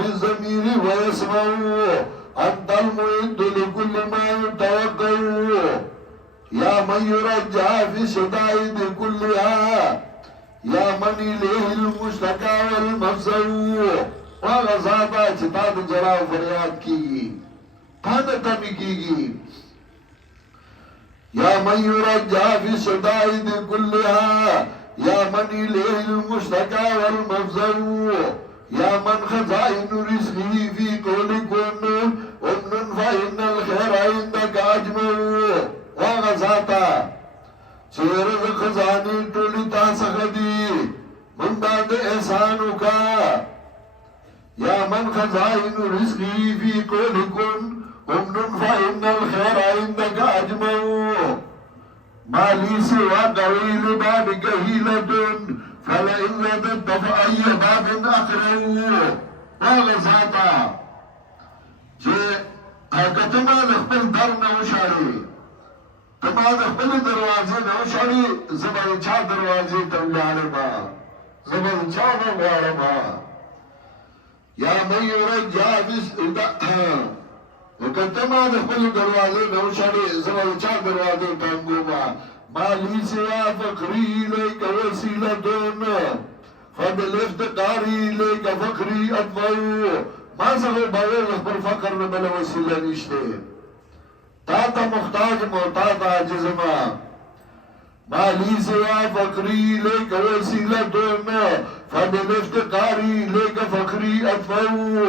في الضمير ويسمع أنت المعد لكل ما يتوقع يا من يرجى في الشدائد كلها يا من إليه المشتكى والمفزع وغزاتا چتا د جرا فریاد کی تانا کمی کی يا من يرجى في الشدائد كلها يا من إليه المشتكى والمفزع يا من خزائن رزقه في كل كن أمن فإن الخير عندك أجمع وغزاتا چیرز خزانی تولی تاسخدی من بعد احسانك يا من خزائن رزقه في كل كن أمن فإن الخير عندك أجمع ما لي سوى قويل بابك هيلة فلئن رددت فأي باب أقرأ وغزاتا کتما دخبل در نوشاری تما دخبل دروازه نوشاری زبر چا دروازه تولارما زبر چا نوارما یا من یرجع وکتما دخبل دروازه نوشاری زبر چا دروازه تنگوما مالی سوا فقری لیک وسیلتون فبالافتقاری لیک فقری ادفعو ما سغل باور پر فقر نبل وسیلہ نشتے تا تا مختاج محتاط عاجز ما مالی سوا فقری لیک وسیلہ دون فبالافتقاری لیک فقری ادفعو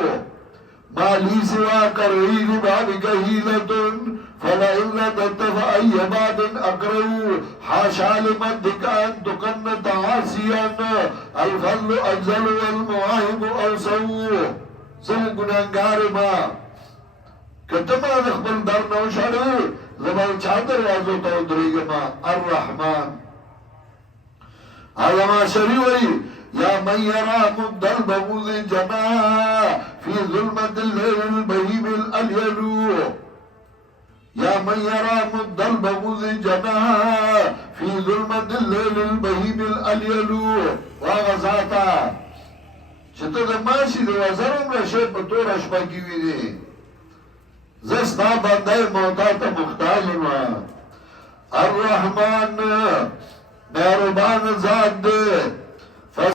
مالی سوا کرئی لبابک حیلتن فلئن رددت فأي باب أقرأ حاشا لمدك أن تقنط عاصيا الفضل أجزل والمواهب أوسو زم گناہگار ما کتما نخبل در نوشاری زمان چادر وازو تو دریگما الرحمن علما شریوئی یا من یرا مبدل بغوز جماع فی ظلمت الليل البهیم الالیلو یا من یرا مبدل بغوز جماع فی ظلمت الليل البهیم الالیلو واغزاتا چطور ماشی دو وزرم رشد بطور اشپاکیوی دی زستا بندای موتا تا مختاج ما الرحمن مہربان ذات دے